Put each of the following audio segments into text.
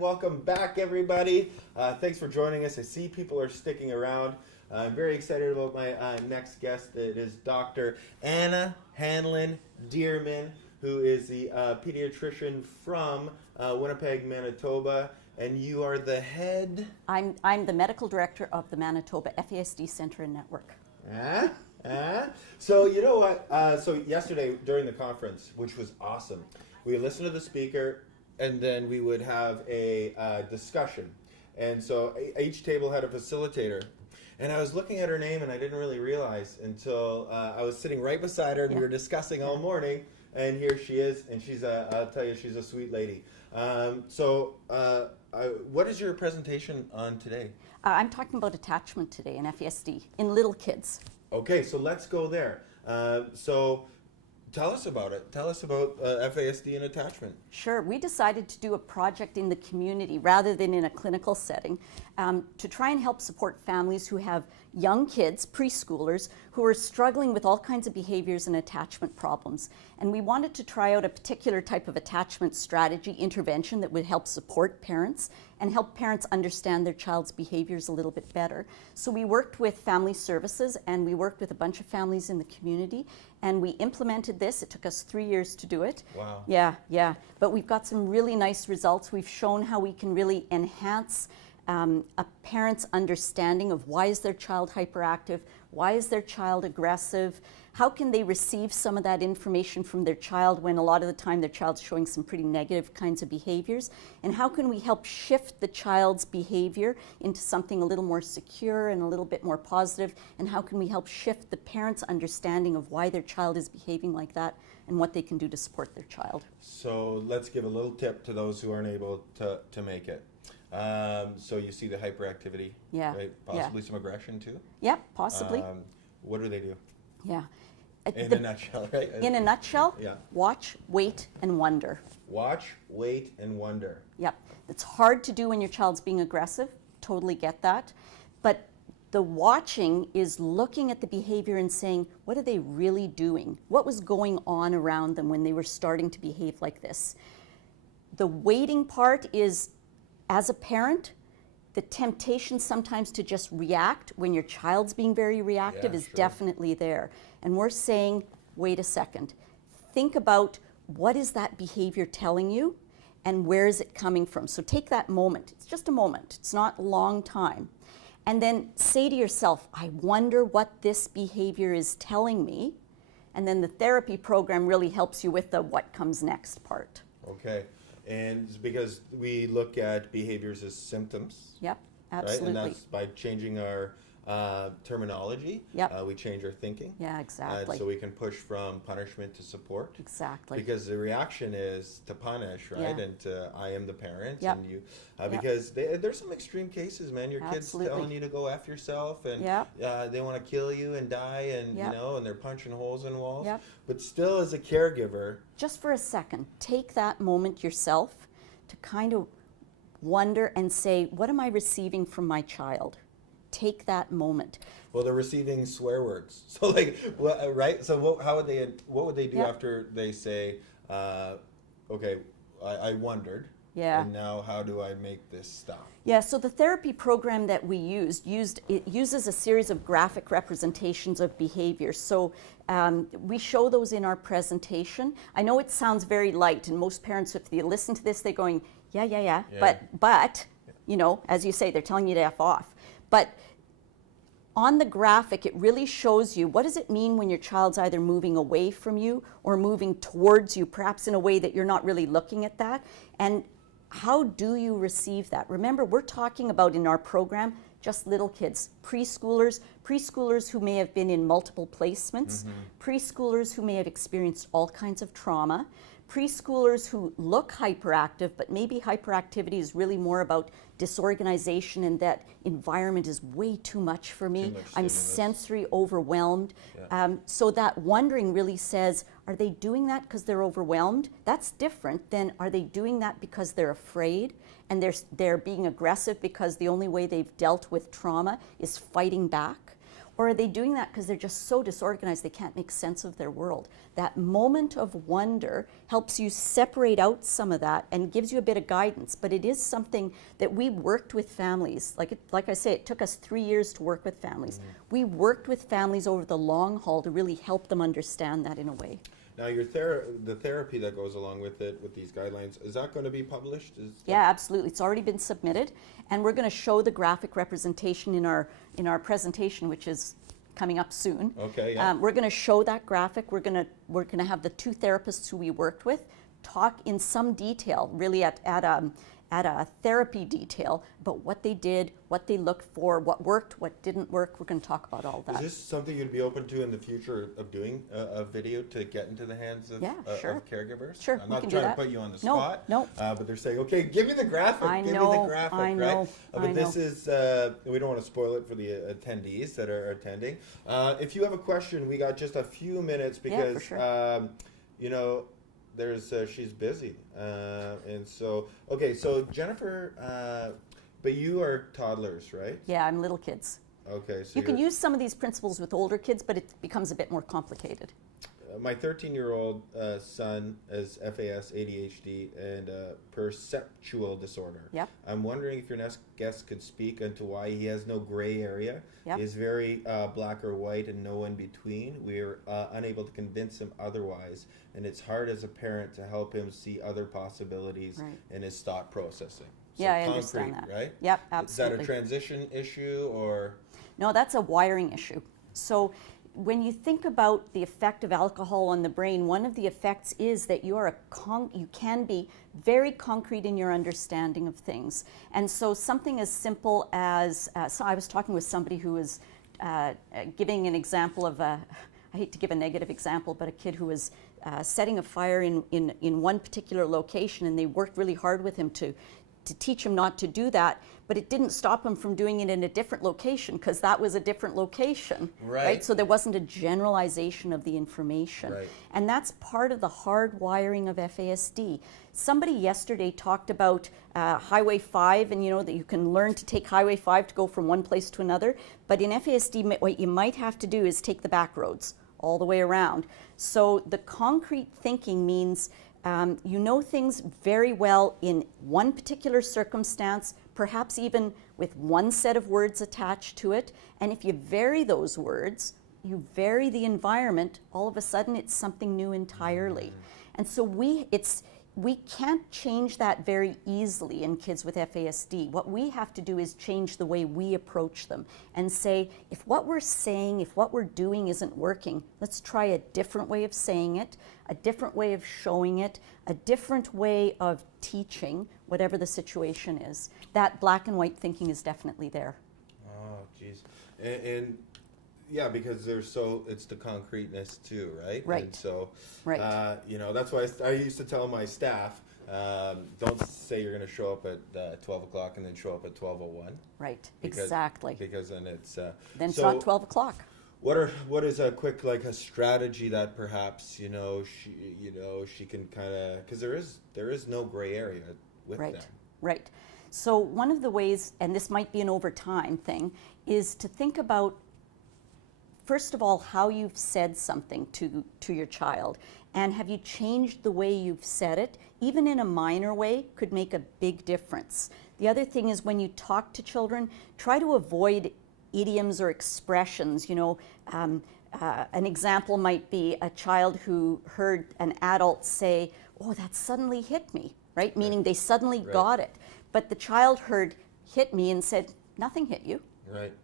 Welcome back, everybody. Thanks for joining us. I see people are sticking around. I'm very excited about my next guest. It is Dr. Anna Hanlon-Dearman, who is the pediatrician from Winnipeg, Manitoba, and you are the head. I'm the medical director of the Manitoba FASD Center and Network. So you know what? So yesterday during the conference, which was awesome, we listened to the speaker, and then we would have a discussion. And so each table had a facilitator. And I was looking at her name, and I didn't really realize until I was sitting right beside her, and we were discussing all morning. And here she is, and I'll tell you, she's a sweet lady. What is your presentation on today? I'm talking about attachment today in FASD, in little kids. Okay, so let's go there. So tell us about it. Tell us about FASD and attachment. Sure. We decided to do a project in the community rather than in a clinical setting to try and help support families who have young kids, preschoolers, who are struggling with all kinds of behaviors and attachment problems. And we wanted to try out a particular type of attachment strategy intervention that would help support parents and help parents understand their child's behaviors a little bit better. So we worked with family services, and we worked with a bunch of families in the community, and we implemented this. It took us 3 years to do it. Wow. Yeah. But we've got some really nice results. We've shown how we can really enhance a parent's understanding of why is their child hyperactive, why is their child aggressive, how can they receive some of that information from their child when a lot of the time their child's showing some pretty negative kinds of behaviors, and how can we help shift the child's behavior into something a little more secure and a little bit more positive, and how can we help shift the parent's understanding of why their child is behaving like that and what they can do to support their child. So let's give a little tip to those who aren't able to make it. So you see the hyperactivity, right? Possibly some aggression too? Yeah, possibly. What do they do? Yeah. In a nutshell, right? In a nutshell, yeah. Watch, wait, and wonder. Watch, wait, and wonder. Yep. It's hard to do when your child's being aggressive. Totally get that. But the watching is looking at the behavior and saying, what are they really doing? What was going on around them when they were starting to behave like this? The waiting part is, as a parent, the temptation sometimes to just react when your child's being very reactive is definitely there. And we're saying, wait a second. Think about what is that behavior telling you and where is it coming from? So take that moment. It's just a moment. It's not a long time. And then say to yourself, I wonder what this behavior is telling me. And then the therapy program really helps you with the what comes next part. Okay. And because we look at behaviors as symptoms. Yep, absolutely. Right? And that's by changing our terminology. Yep. We change our thinking. Yeah, exactly. So we can push from punishment to support. Exactly. Because the reaction is to punish, right? Yeah. And to I am the parent, Yep. and you. Because there's some extreme cases, man. Your Absolutely. kid's telling you to go F yourself, and Yep. they want to kill you and die, and Yep. and they're punching holes in walls. Yep. But still, as a caregiver, just for a second, take that moment yourself to kind of wonder and say, what am I receiving from my child? Take that moment. Well, they're receiving swear words. So, right? So, what would they do after they say, okay, I wondered. Yeah. And now how do I make this stop? Yeah, so the therapy program that we uses a series of graphic representations of behavior. So we show those in our presentation. I know it sounds very light, and most parents, if they listen to this, they're going, yeah. But as you say, they're telling you to F off. But on the graphic, it really shows you what does it mean when your child's either moving away from you or moving towards you, perhaps in a way that you're not really looking at that. And how do you receive that? Remember, we're talking about in our program just little kids, preschoolers who may have been in multiple placements, preschoolers who may have experienced all kinds of trauma, preschoolers who look hyperactive, but maybe hyperactivity is really more about disorganization and that environment is way too much for me. I'm sensory overwhelmed. So that wondering really says, are they doing that because they're overwhelmed? That's different than are they doing that because they're afraid and they're being aggressive because the only way they've dealt with trauma is fighting back? Or are they doing that because they're just so disorganized they can't make sense of their world? That moment of wonder helps you separate out some of that and gives you a bit of guidance. But it is something that we worked with families. Like I say, it took us 3 years to work with families. We worked with families over the long haul to really help them understand that in a way. Now, the therapy that goes along with it, with these guidelines, is that going to be published? Yeah, absolutely. It's already been submitted, and we're going to show the graphic representation in our presentation, which is coming up soon. Okay. Yeah. We're going to show that graphic. We're going to have the 2 therapists who we worked with talk in some detail, really at a therapy detail, about what they did, what they looked for, what worked, what didn't work. We're going to talk about all that. Is this something you'd be open to in the future of doing a video to get into the hands of, sure. of caregivers? Sure, I'm we not can trying do to that. put you on the No, spot. no. But they're saying, okay, give me the graphic. I give know, me the graphic, I know, right? I But this is, we don't want to spoil it for the attendees that are attending. If you have a question, we got just a few minutes because, for sure. you know, she's busy. And so, okay, so Jennifer, but you are toddlers, right? Yeah, I'm little kids. Okay, so You can use some of these principles with older kids, but it becomes a bit more complicated. my 13-year-old son has FAS, ADHD, and perceptual disorder. Yep. I'm wondering if your next guest could speak into why he has no gray area. Yep. He is very black or white and no in between. We're unable to convince him otherwise, and it's hard as a parent to help him see other possibilities in his thought processing. So Yeah, I understand that. Right? Yep, absolutely. Is that a transition issue or? No, that's a wiring issue. So when you think about the effect of alcohol on the brain, one of the effects is that you can be very concrete in your understanding of things. And so something as simple as, so I was talking with somebody who was giving an example of I hate to give a negative example, but a kid who was setting a fire in one particular location, and they worked really hard with him to teach him not to do that, but it didn't stop him from doing it in a different location because that was a different location, right? So there wasn't a generalization of the information. Right. And that's part of the hard wiring of FASD. Somebody yesterday talked about Highway 5, and you know that you can learn to take Highway 5 to go from one place to another, but in FASD what you might have to do is take the back roads all the way around. So the concrete thinking means you know things very well in one particular circumstance, perhaps even with one set of words attached to it. And if you vary those words, you vary the environment, all of a sudden it's something new entirely. And so we can't change that very easily in kids with FASD. What we have to do is change the way we approach them and say, if what we're saying, if what we're doing isn't working, let's try a different way of saying it, a different way of showing it, a different way of teaching, whatever the situation is. That black and white thinking is definitely there. Oh, geez. And yeah, because it's the concreteness too, right? Right. And so, Right. you know, that's why I used to tell my staff, don't say you're going to show up at 12 o'clock and then show up at 12:01. Right, Because, exactly. Because then it's... Then it's not 12 o'clock. What is a quick, like a strategy that perhaps, she can kind of, because there is no gray area with them. Right. So one of the ways, and this might be an over time thing, is to think about, first of all, how you've said something to your child. And have you changed the way you've said it? Even in a minor way could make a big difference. The other thing is when you talk to children, try to avoid idioms or expressions. An example might be a child who heard an adult say, "Oh, that suddenly hit me," right? Meaning they suddenly got it. But the child heard "hit me" and said, "Nothing hit you."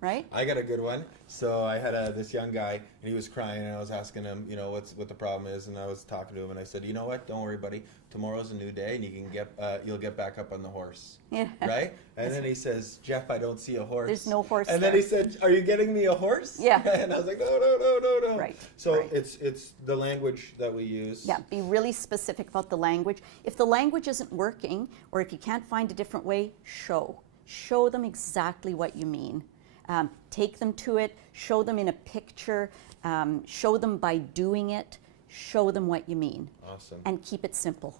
Right? I got a good one. So I had this young guy, and he was crying, and I was asking him, what the problem is, and I was talking to him, and I said, you know what? Don't worry, buddy. Tomorrow's a new day, and you'll get back up on the horse. Yeah. Right? And then he says, Jeff, I don't see a horse. There's no horse And there. then he said, are you getting me a horse? Yeah. And I was like, no. Right. So right. it's the language that we use. Yeah, be really specific about the language. If the language isn't working, or if you can't find a different way, show them exactly what you mean. Take them to it, show them in a picture, show them by doing it, show them what you mean. Awesome. And keep it simple.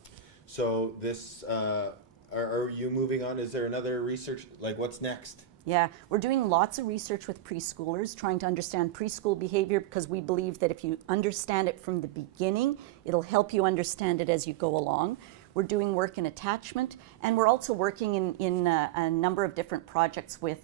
So this, are you moving on? Is there another research, like what's next? Yeah, we're doing lots of research with preschoolers, trying to understand preschool behavior, because we believe that if you understand it from the beginning, it'll help you understand it as you go along. We're doing work in attachment, and we're also working in a number of different projects with,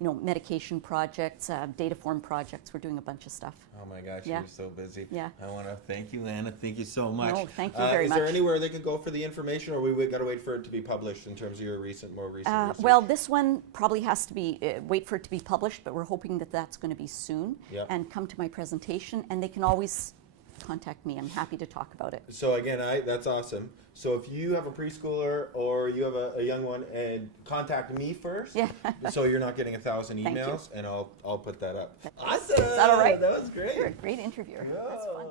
medication projects, data form projects. We're doing a bunch of stuff. Oh my gosh, Yeah. you're so busy. Yeah. I want to thank you, Lana. Thank you so much. No, thank you very is much. there anywhere they could go for the information, or we got to wait for it to be published in terms of your more recent research? Well, this one probably has to be, wait for it to be published, but we're hoping that that's going to be soon. Yep. And come to my presentation, and they can always contact me. I'm happy to talk about it. So again, that's awesome. So if you have a preschooler or you have a young one, and contact me first. Yeah. So you're not getting 1,000 Thank you. able, and I'll put that up. Is Awesome. that all right? That was great. You're a great interviewer. That's fun.